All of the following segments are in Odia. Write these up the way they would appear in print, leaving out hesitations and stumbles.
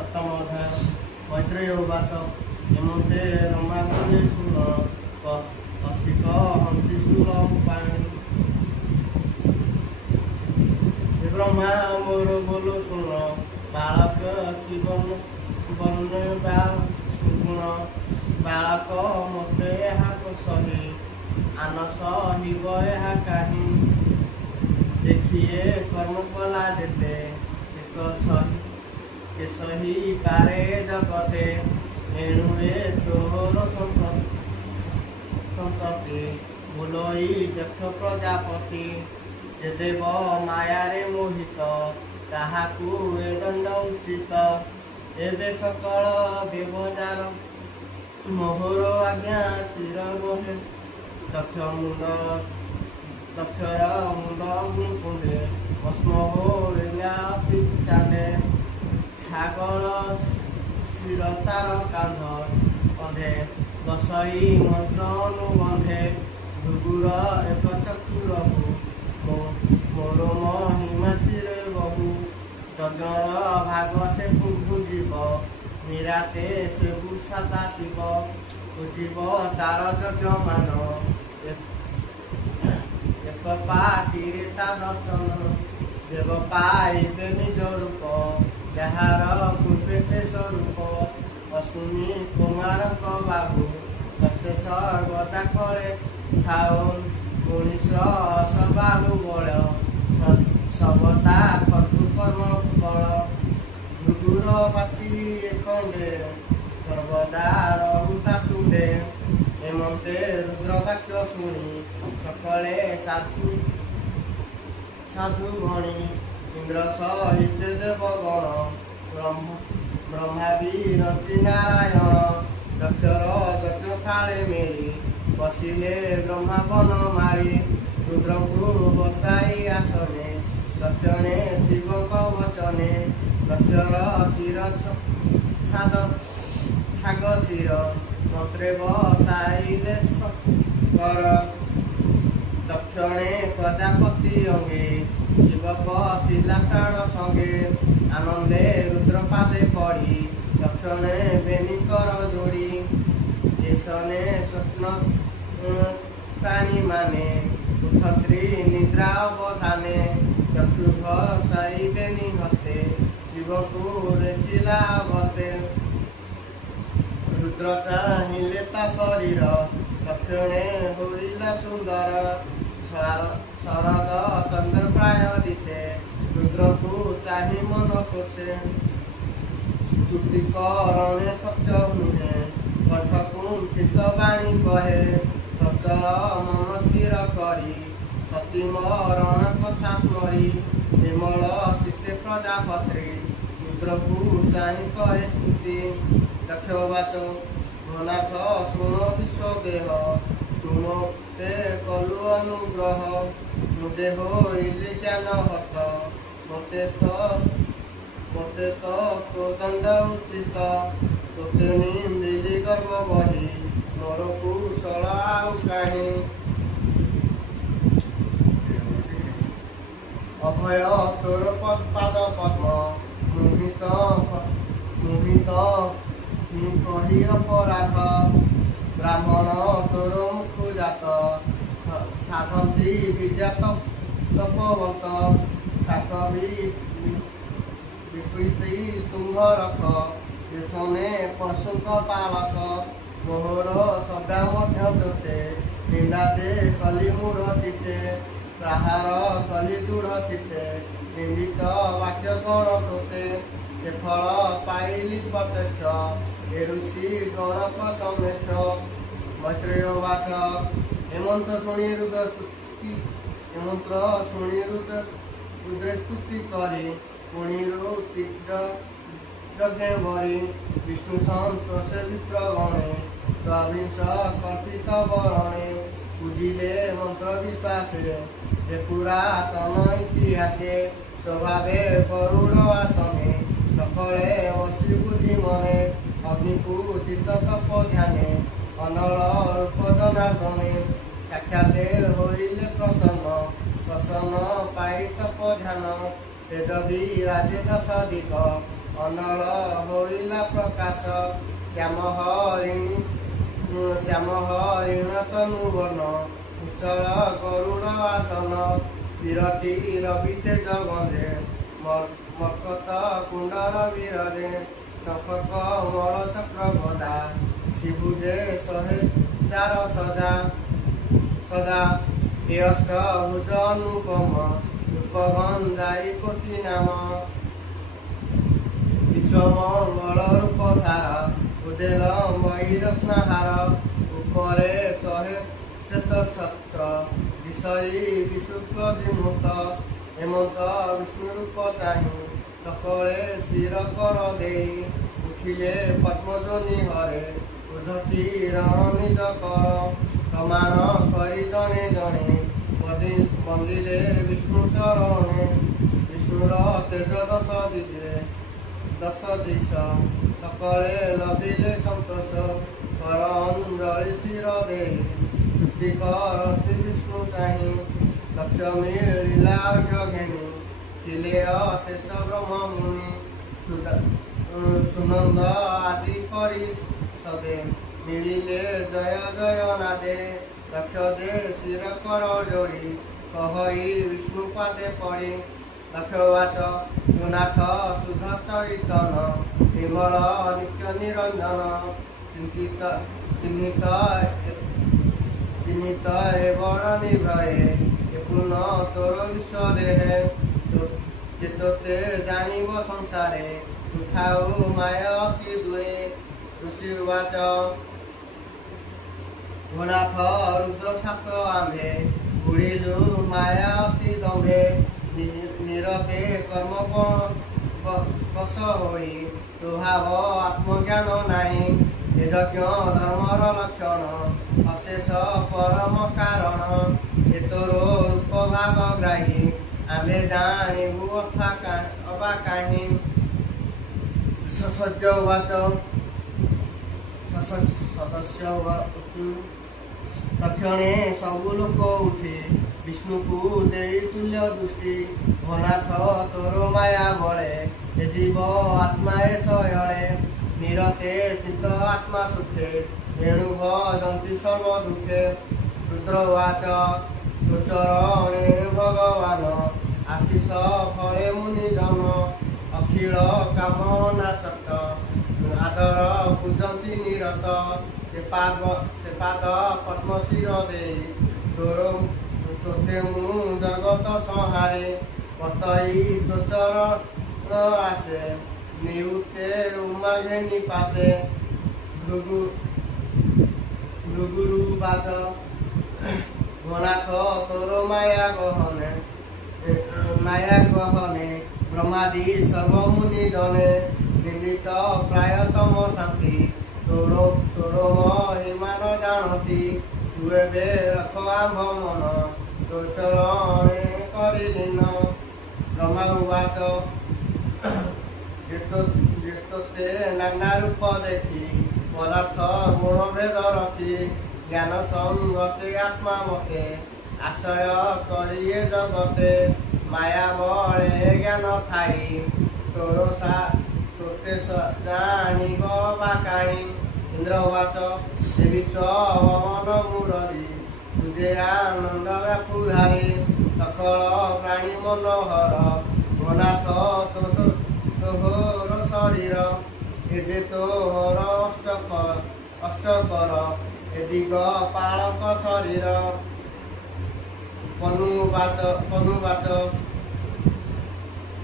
ସପ୍ତମ ଅଧ୍ୟାୟ। ମୈତ୍ରେୟ ଉବାଚ ଏମନ୍ତେ ରମାଗୁଲେ ଶୁଣ କସିକ ହନ୍ତି ଶୂଳ ପାଣି। ବ୍ରହ୍ମା ମୋର ବୋଲ ଶୁଣ ବାଳକ କି ବର୍ଣ୍ଣ ବା ସୁଗୁଣ। ବାଳକ ମୋତେ ଏହା ସହି ଆନ ସହିବ ଏହା କାହିଁ। ଦେଖିଏ କର୍ମ କଲା ଯେତେ କେ ସହି ପାରେ ଜଗତେ। ଏଣୁ ଏ ତୋର ସନ୍ତତି ବୁଲଇ ଦକ୍ଷ ପ୍ରଜାପତି। ଯେ ଦେବ ମାୟାରେ ମୋହିତ ତାହାକୁ ଏ ଦଣ୍ଡ ଉଚିତ। ଏବେ ସକଳ ବ୍ୟବଜାର ମୋହର ଆଜ୍ଞା ଶିର ବହେ। ଦକ୍ଷର ମୁଣ୍ଡ ଅଗ୍ନିକୁଣ୍ଡେ ଭସ୍ମ ହୋଇଲା ଅତି ଚାଣ୍ଡେ। ଛାଗର ଶିର ତାର କନ୍ଧେ ବସଇ ମନ୍ତ୍ର ଅନୁବନ୍ଧେ। ଭୃଗୁର ଏକ ଚକ୍ଷୁରହୁ ମୋର ମହିମା ଶିରେ ବହୁ। ଯଜ୍ଞର ଭାଗ ସେ ଭୁଞ୍ଜିବ ନିରାତେ ସେ ସଦା ଶିବ। ବୁଝିବ ତାର ଯଜ୍ଞ ମାନ ଏକ ପାଟିରେ ତା ଦର୍ଶନ। ଦେବ ପାଇବେ ନିଜ ରୂପ ଯାହାର ପୂର୍ବେ ଶେଷ ରୂପ। ଅଶ୍ୱିନୀ କୁମାରଙ୍କ ବାହୁ ହସ୍ତେ ସର୍ବଦା କଳେ ଥାଉନ୍। ଉଣିଷ ବାହୁ ବଳ ସର୍ବଦା କର୍ତ୍ତୃ କର୍ମ ଫଳ। ଭୃଗୁର ପାଟି ଖଣ୍ଡେ ସର୍ବଦା ରହୁ ତାକୁଣ୍ଡେ। ଏମନ୍ତେ ରୁଦ୍ର ବାକ୍ୟ ଶୁଣି ସକଳେ ସାଧୁ ଗଣି। ଇନ୍ଦ୍ର ସହିତ ଦେବଗଣ ବ୍ରହ୍ମା ବିରଞ୍ଚି ନାରାୟଣ। ଦକ୍ଷର ଯଜ୍ଞଶାଳେ ମେଳି ବସିଲେ ବ୍ରହ୍ମା ବନ ମାଳି। ରୁଦ୍ରଙ୍କୁ ବସାଇ ଆସନେ ଦକ୍ଷିଣେ ଶିବଙ୍କ ବଚନେ। ଦକ୍ଷର ଶିର ଛାଗ ଶିର ମନ୍ତ୍ରେ ବସାଇଲେ କର। ଦକ୍ଷିଣେ ପ୍ରଜାପତି ଅଙ୍ଗେ ଶିବ ବସିଲା ପ୍ରାଣ ସଙ୍ଗେ। ଆନନ୍ଦେ ରୁଦ୍ର ପାଦେ ପଡ଼ି ଦକ୍ଷିଣେ ବେନି କର ଯୋଡ଼ି। ଏସନେ ସ୍ୱପ୍ନ ପ୍ରାଣୀ ମାନେ ଉଠତ୍ରି ନିଦ୍ରା ଅବସାନେ। ଚକ୍ଷୁ ଘସାଇବେ ନିହତେ ଶିବଙ୍କୁ ରେଖିଲା ଭତେ। ରୁଦ୍ର ଚାହିଁଲେ ତା ଶରୀର ଦକ୍ଷିଣେ ହୋଇଲା ସୁନ୍ଦର। ଶରଦ ଚନ୍ଦ୍ର ପ୍ରାୟ ଦିଶେ ରୁଦ୍ରକୁ ଚାହିଁ ମନ କୋଷେ। ସ୍ତୁତି କରଣେ ସତ୍ୟ ନୁହେଁ କଣ୍ଠ କୁଣ୍ଠିତ ବାଣୀ କହେ। ଚଞ୍ଚଳ ମନ ସ୍ଥିର କରି ସତୀ ମରଣ କଥା ସ୍ମରି। ନିର୍ମଳ ଚିତ୍ତେ ପ୍ରଜାପତ୍ରୀ ରୁଦ୍ରକୁ ଚାହିଁ କହେ ସ୍ତୁତି। ଦକ୍ଷ ବାଚ ଭନାଥ ଶୁଣ ବିଶ୍ୱ ଦେହ ତୁମତେ କଲୁ ଅନୁଗ୍ରହ। ମୁଁ ଯେ ହୋଇଲି ଜ୍ଞାନ ହତ ମୋତେ ତ ତୋ ଦଣ୍ଡ ଉଚିତ। ତୋତେ ନିନ୍ଦିଲି ଗର୍ବ ବହି ମୋର କୁଶଳ ଆଉ କାହିଁ। ଅଭୟ ତୋର ପାଦ ପଦ୍ମ ମୋହିତ ହିଁ କହି ଅପରାଧ। ବ୍ରାହ୍ମଣ ତୋର ମୁଖୁ ଜାତ ସାଧନ୍ତି ବିଦ୍ୟା ତପବନ୍ତ। ତାଙ୍କ ବିକୃତି ତୁମ୍ଭ ରଖ ଯେଥନେ ପଶୁଙ୍କ ପାଳକ। ମୋହର ସଦା ମଧ୍ୟ ତୋତେ ନିନ୍ଦା ଦେ କଲି ମୂଢ଼ ଚିତେ। ପ୍ରହାର କଲି ଦୃଢ଼ ଚିତେ ନିନ୍ଦିତ ବାକ୍ୟ ଗଣ ତୋତେ। ସେ ଫଳ ପାଇଲି ପ୍ରତ୍ୟକ୍ଷ ଏ ଋଷି ଗଣକ ସମେତ। ମୈତ୍ରେୟ ବାଚ ହେମନ୍ତ ଶୁଣି ରୁଦ୍ର ସ୍ତୁତି କରି ପୁଣିରୁ ଯଜ୍ଞ ଭରି। ବିଷ୍ଣୁ ସନ୍ତୋଷେ ବିପ୍ରଗଣେ ଦ୍ୱାବିଂଶ କଳ୍ପିତ ବରଣେ। ବୁଝିଲେ ମନ୍ତ୍ର ବିଶ୍ୱାସେ ଏ ପୁରାତନ ଇତିହାସେ। ସ୍ୱଭାବେ ଗରୁଡ଼ ଆସନେ ସକଳେ ବସି ବୁଦ୍ଧି ମନେ। ଅଗ୍ନିକୁ ଚିତ୍ତ ତପ ଧ୍ୟାନେ ଅନଳ ରୂପ ଜନାର୍ଦ୍ଦନେ। ସାକ୍ଷାତେ ହୋଇଲେ ପ୍ରସନ୍ନ ପାଇ ତପ ଧ୍ୟାନ। ତେଜ ବିରାଜେ ଦଶ ଦିଗ ଅନଳ ହୋଇଲା ପ୍ରକାଶ ଶ୍ୟାମ ହରିଣ ତନୁ ବନ କୁଶଳ ଗରୁଡ଼ ଆସନ ବୀରଟି ରବି ତେଜ ଗଞ୍ଜେ ମର୍କତ କୁଣ୍ଡର ବୀରରେ ଶଙ୍ଖ କମଳ ଚକ୍ର ଗଦା ଶିବୁଜେ 100,000 ସଦା ଏ ଅଷ୍ଟଭୁଜ ଅନୁପମ ରୂପଗଞ୍ଜାଇ କୋଟି ନାମ ବିଶ୍ୱମଙ୍ଗଳ ରୂପ ସାର ଉଦେଲ ମୟୂରତ୍ନହାର ଉପରେ 100 ଶ୍ଵେତ ଛତ୍ର ବିଷୟୀ ବିଶୁକ୍ଳ ଜିମୁତ ହେମନ୍ତ ବିଷ୍ଣୁ ରୂପ ଚାହିଁ ସକଳେ ଶିର କର ଦେଇ ଉଠିଲେ ପଦ୍ମଜୋନି ହରେ ଉଦ୍ଧତି ରଣ ନିଜ କର ପ୍ରମାଣ କରି ଜଣେ ଜଣେ ବନ୍ଦିଲେ ବିଷ୍ଣୁ ଚରଣେ ବିଷ୍ଣୁର ତେଜ 10 ଦିଶ ସକଳେ ଲଭିଲେ ସନ୍ତୋଷ କର ଅଞ୍ଜଳି ଶିର ଦେଇ ସ୍ତୁତି କରତି ବିଷ୍ଣୁ ଚାହିଁ ଲକ୍ଷ୍ୟ ମିଳିଲା ଅର୍ଘ୍ୟଘେନି ଥିଲେ ଅଶେଷ ବ୍ରହ୍ମମୁନି ସୁନନ୍ଦ ଆଦି କରି ସଦେ ମିଳିଲେ ଜୟ ଜୟ ନାଦେ ଲକ୍ଷ୍ୟ ଦେ ଶିର କର ଯୋଡ଼ି କହଇ ବିଷ୍ଣୁ ପାଦେ ପଡ଼ି ଲକ୍ଷ୍ୟବାଚ ଜୁନାଥ ସୁଧ ଚୈତନ ବିମଳ ନିତ୍ୟ ନିରଞ୍ଜନ ଚିହ୍ନିତ ଏ ବଣ ନିଭଏ ଏ ପୂର୍ଣ୍ଣ ତୋର ବିଶ୍ୱ ଦେହେ କେତୋତେ ଜାଣିବ ସଂସାରେ ଥାଉ ମାୟା ଅତି ଦୂରେ ଋଷିବାଚ ଗୁଣାଥ ରୁଦ୍ର ସାପ ଆମ୍ଭେ ବୁଡ଼ିଲୁ ମାୟା ଅତି ଦମ୍ଭେ ନିରତେ କର୍ମ ବଶ ହୋଇ ତୁଭାବ ଆତ୍ମଜ୍ଞାନ ନାହିଁ ଏ ଯଜ୍ଞ ଧର୍ମର ଲକ୍ଷଣ ଅଶେଷ ପରମ କାରଣ ଏ ତୋର ରୂପ ଭାବ ଗ୍ରାହୀ ଆମେ ଜାଣିବୁ ଅବା କାହିଁ ସଦସ୍ୟ ଉଚୁ ତକ୍ଷଣେ ସବୁ ଲୋକ ଉଠି ବିଷ୍ଣୁକୁ ଦେଇ ତୁଲ୍ୟ ଦୃଷ୍ଟି ଭନାଥ ତୋର ମାୟା ବଳେ ଏ ଜୀବ ଆତ୍ମା ଏ ଶୟଳେ ନିରତେ ଚିତ୍ତ ଆତ୍ମା ସୁଖେ ଏଣୁ ଭଜନ୍ତି ସର୍ବ ଦୁଃଖେ ରୁଦ୍ରବାଚ ଗୋଚରଣେ ଭଗବାନ ଆଶିଷ ଫଳେ ମୁନି ଜନ ଅଖିଳ କାମନାଶକ୍ତ ଆଦର ପୂଜନ୍ତି ନିରତ ସେ ପାଦ ପଦ୍ମ ଶିର ଦେଇ ତୋତେ ମୁଁ ଜଗତ ସଂହାରେ ପତଇ ତୋଚରଣ ଆସେ ନିଉତେ ଉମା ଘେନି ପାଶେ ଭୃଗୁରୁ ବାଚ ଭନାଥ ତୋର ମାୟା ଗହନେ ବ୍ରହ୍ମାଦି ସର୍ବମୁନି ଜନେ ନିନ୍ଦିତ ପ୍ରାୟତମ ଶାନ୍ତି ତୋର ମହିମାନ ଜାଣନ୍ତି ତୁ ଏବେ ରଖ ଆମ୍ଭ ମନ ତୋ ଚରଣେ କରିଲିନ ବ୍ରହ୍ମାବାଚ ଯେତୋତେ ନାନା ରୂପ ଦେଖି ପଦାର୍ଥ ଗୁଣ ଭେଦ ରଖି ଜ୍ଞାନ ସଙ୍ଗତେ ଆତ୍ମା ମତେ ଆଶୟ କରିଏ ଜଗତେ ମାୟା ବଳେ ଜ୍ଞାନ ଥାଇ ତୋତେ ଜାଣିବ ବା କାହିଁ ଇନ୍ଦ୍ରବାଚ ଏ ବିଶ୍ୱ ମୁରରୀ ତୁଜେ ଆନନ୍ଦ ବ୍ୟାପୁଧାରୀ ସକଳ ପ୍ରାଣୀ ମନୋହର ଭନାଥ ତୋହର ଶରୀର ଏ ଯେ ତୋହର ଅଷ୍ଟକର ଏ ଦିଗ ପାଳକ ଶରୀର ପନୁବାଚ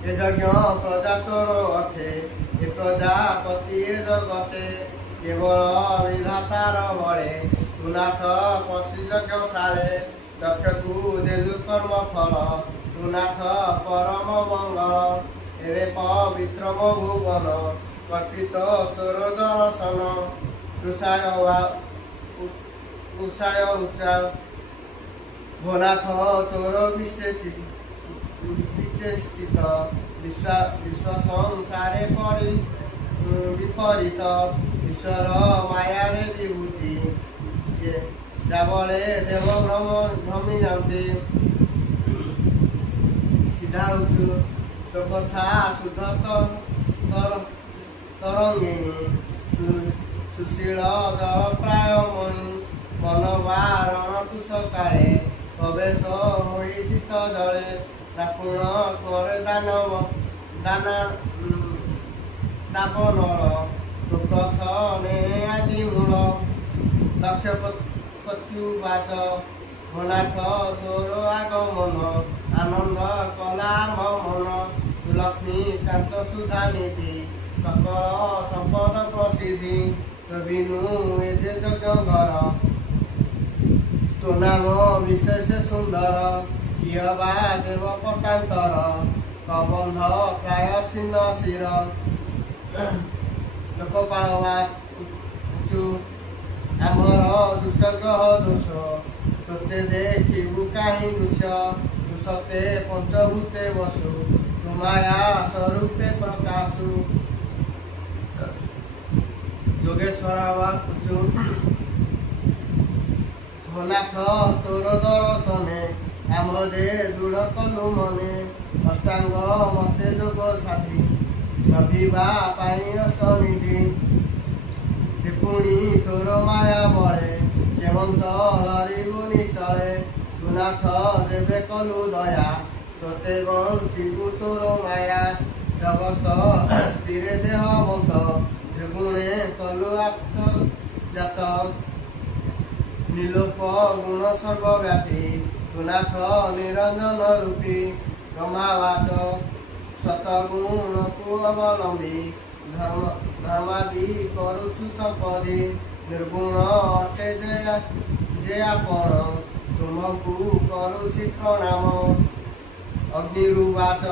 ଏ ଯଜ୍ଞ ପ୍ରଜା ତୋର ଅଥେ ଏ ପ୍ରଜାପତି ଏ ଜଗତେ କେବଳ ବିଧାତାର ବଳେ ତୁନାଥ ପଶି ଯଜ୍ଞ ସାଳେ ଦକ୍ଷକୁ ଦେଲୁ କର୍ମ ଫଳ ତୁନାଥ ପରମ ମଙ୍ଗଳ ଏବେ ପବିତ୍ର ମୋ ଭୁବନ କର୍ତ୍ରିତ ତୋର ଦର୍ଶନ ଉଷାୟ ଉଚ୍ଚା ଭନାଥ ତୋର ବିଚେଷ୍ଟିତ ବିଶ୍ୱ ସଂସାରେ ବିପରୀତ ଈଶ୍ୱର ମାୟାରେ ବିଭୂତି ଯାବଳେ ଦେବ ଭ୍ରମି ଯାନ୍ତି ସିଧା ଉଚୁ ତୋ କଥା ଶୁଦ୍ଧ तरंगिणी सुशील जल प्राय मनवारण तु सकाळे प्रवेश होई शीत जले नापुण स्मरे दापनर दुप्रसने आदि मूल दक्ष पत्युवाच मनाथ तोर आगमन आनंद कला मन लक्ष्मी कांत सुधा निधि सकल संपद प्रसिद्धि विनु एजे जगंगर तो नाम विशेष सुंदर किय बा देव पटांतर कबंध प्राय छिन्न शिर लोकपालवाचु आम्भर दुष्ट ग्रह दोष तोते देखिबु काहि दुषते पंचभूते वसु तुमाया स्वरूपे प्रकाशु योगेश्वर वाचु नाथ तोर दर्शने आम्भजे दृढ़ कलु मने अष्टांग मते जोग साथी नभिबा पाई अष्टनिधि से पुणी तोर माया बळे केमंत हरिबु निशळे तुनाथ जेबे कलु दया तोते बंचिबु तोर माया जगस्त स्थिरे देहवंत त्रिगुणे कलु आत्मजात नीलोप गुण सर्वव्यापी तुनाथ निरंजन रूपी रमावाच सतगुण को अवलंबी धर्मादि करुछु संपदि निर्गुण अटे जे आपण तुमको करुछि प्रणाम अग्निरुवाच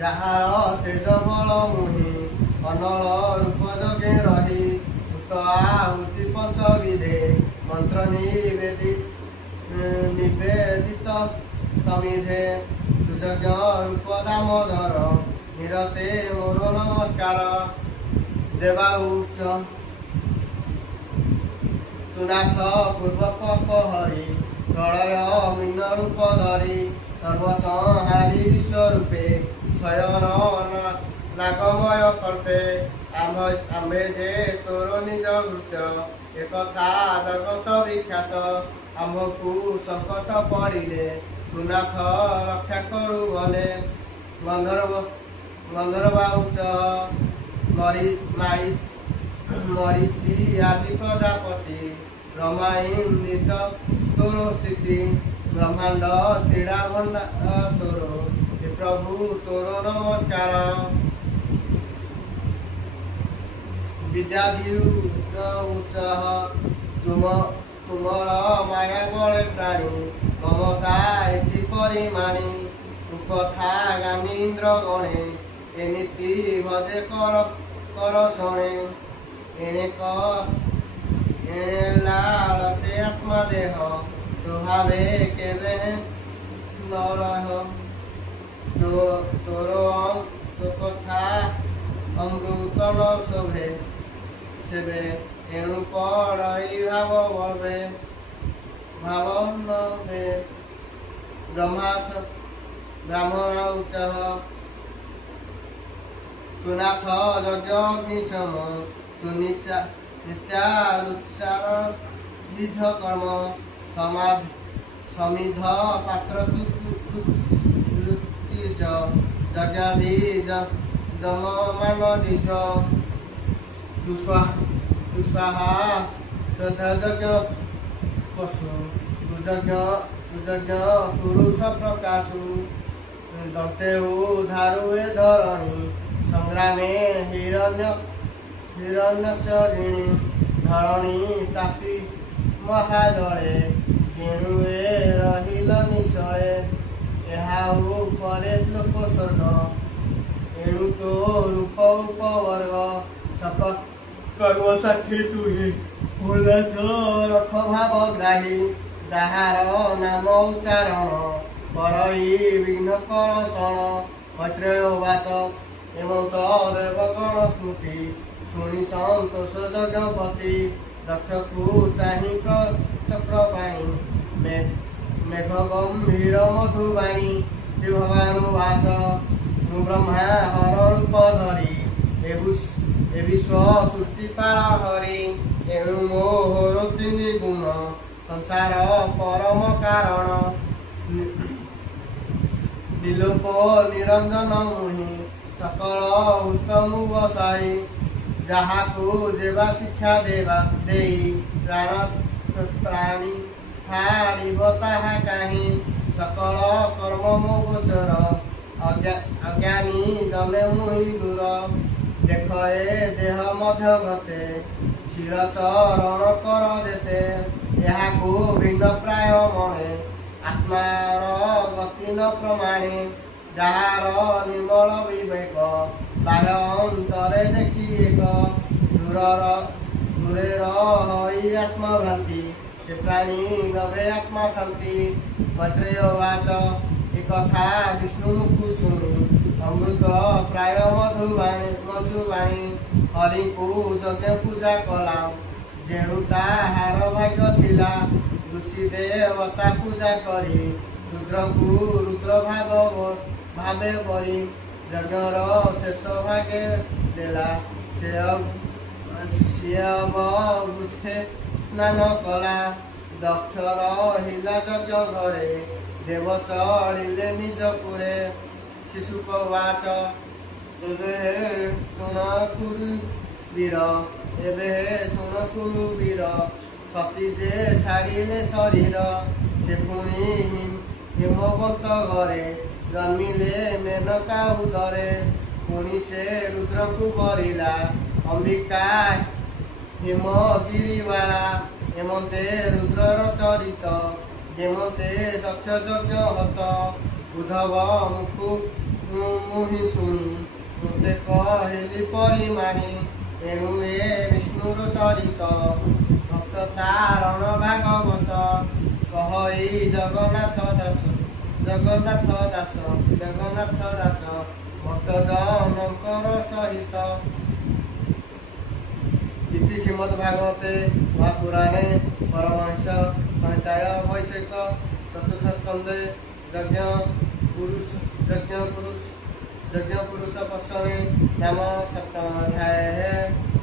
जहार तेज बल मुहि अनल रूप जगे रही उत आहुति पंचविधे मंत्र निवेदित समिधे सुजज्ञ रूप दामोदर निरते मोर नमस्कार देवा उच्च तुनाथ पूर्व हरि प्रलय मीन रूप धरी सर्वसंहारी विश्वरूपे शयन नागमय कल्पे आम्भे जे तोर निज वृत्य एकथा जगत विख्यात आम्भकु संकट पड़िले तुनाथ रक्षा करु भले गंधर्वाउच मरीचि आदि प्रजापति ब्रह्माइंदित तोर स्थिति ब्रह्मांड क्रीड़ा भंडा तोर प्रभु तोर नमस्कार विद्याधीर उच्च तुमर माया बले प्राणी ममता इति परिमाणी उपथा गामी इंद्र गणे एनीति भजे कर शणे एणे लाल से आत्मा देह तुहावे केवे नरह तोर तो कथा अमृतन शोभे सेवे एणु पड़ई भाव बलवे भाव नभे ब्राह्मण उच्च तुनाथ यज्ञ अग्निशम तु नित्याचार विध कर्म समिध पात्र यज्ञादि जममान द्विज दुस्वाहा श्रद्धायज्ञ पशु तुजज्ञ पुरुष प्रकाशु दंते उधारु ए धरणी संग्रामे हिरण्यसरिणी धरणी तापी महाजळे केणुए रहिल निशळे ଏହା ଉପରେ ଲୋକ ସ୍ୱର୍ଗ ଏଣୁ ତ ରୂପ ଉପବର୍ଗ ସକ କର୍ମ ସାକ୍ଷୀ ତୁହି ଭୋଲାଥ ରଥ ଭାବ ଗ୍ରାହୀ ତାହାର ନାମ ଉଚ୍ଚାରଣ କରଇ ବିଘ୍ନ କର ଶଣ ମୈତ୍ରେୟ ବାଚ ଏମନ୍ତ ଦେବଗଣ ସ୍ମୃତି ଶୁଣି ସନ୍ତୋଷ ଯଜ୍ଞପତି ଦକ୍ଷକୁ ଚାହିଁ ଚକ୍ରବାଣୀ मेघ गंभीर मधुबाणी श्री भगवान वाच ब्रह्मा हर रूप ସଂସାର ପରମ କାରଣ ବିଲୋପ ନିରଞ୍ଜନ ମୁହିଁ ସକଳ ଉତ୍ତମ ବସାଇ ଯାହାକୁ ଯେବା ଶିକ୍ଷା ଦେଇ ପ୍ରାଣୀ ଛାଡ଼ିବ ତାହା କାହିଁ ସକଳ କର୍ମ ମୋ ଗୋଚର ଅଜ୍ଞାନୀ ଜନେ ମୁହିଁ ଦୂର ଦେଖ ଏ ଦେହ ମଧ୍ୟ ଗତେ ଶିର ଚରଣ କର ଯେତେ ଏହାକୁ ଭିନ୍ନ ପ୍ରାୟ ମଣେ ଆତ୍ମାର ଗତି ନ ପ୍ରମାଣେ ଯାହାର ନିର୍ମଳ ବିବେକ ବାହ୍ୟ ଅନ୍ତରେ ଦେଖି ଏକ ଦୂରେ ରହି ଆତ୍ମଭ୍ରାନ୍ତି ସେ ପ୍ରାଣୀ ଗଭେ ଆତ୍ମା ଶାନ୍ତି ମୈତ୍ରେୟ ବାଚ ଏ କଥା ବିଷ୍ଣୁ ମୁଖୁ ଶୁଣି ଅମୃତ ପ୍ରାୟ ମଧୁବାଣୀ ହରିଙ୍କୁ ଯଜ୍ଞ ପୂଜା କଲା ଯେଣୁ ତାହାର ଭାଗ୍ୟ ଥିଲା ଋଷି ଦେବତା ପୂଜା କରି ରୁଦ୍ରଙ୍କୁ ରୁଦ୍ର ଭାବେ ପରି ଯଜ୍ଞର ଶେଷ ଭାଗେ ଦେଲା ସେ ଅବୃଥେ ସ୍ନାନ କଲା ଦକ୍ଷର ହିଲା ଯଜ୍ଞ ଘରେ ଦେବ ଚଳିଲେ ନିଜ ପୁରେ ଶିଶୁକ ବାଚ ଏବେ ଶୁଣ କୁରୁ ବୀର ସତୀ ଯେ ଛାଡ଼ିଲେ ଶରୀର ସେ ପୁଣି ହିମବନ୍ତ ଘରେ ଜନ୍ମିଲେ ମେନକା ଉଦରେ ପୁଣି ସେ ରୁଦ୍ରକୁ ବରିଲା ଅମ୍ବିକା ହିମଗିରିବାଳା ଏମନ୍ତେ ରୁଦ୍ରର ଚରିତ ଯେମନ୍ତେ ଦକ୍ଷ ଯଜ୍ଞ ହତ ଉଦ୍ଧବ ମୁହିଁ ଶୁଣି ତୋତେ କହିଲି ପରିମାଣି ଏଣୁ ଏ ବିଷ୍ଣୁର ଚରିତ ଭକ୍ତ ତାରଣ ଭାଗବତ କହଇ ଜଗନ୍ନାଥ ଦାସ ଭକ୍ତ ଜନଙ୍କର ସହିତ ଇତି ଶ୍ରୀମଦ୍ ଭାଗବତେ ମହାପୁରାଣେ ପରମହଂସ ସଂହିତାୟ ବୈଶିକ ଚତୁର୍ଥ ସ୍କନ୍ଧେ ଯଜ୍ଞ ପୁରୁଷ ପର୍ଷଣେ ନାମ ସପ୍ତମ ଅଧ୍ୟାୟ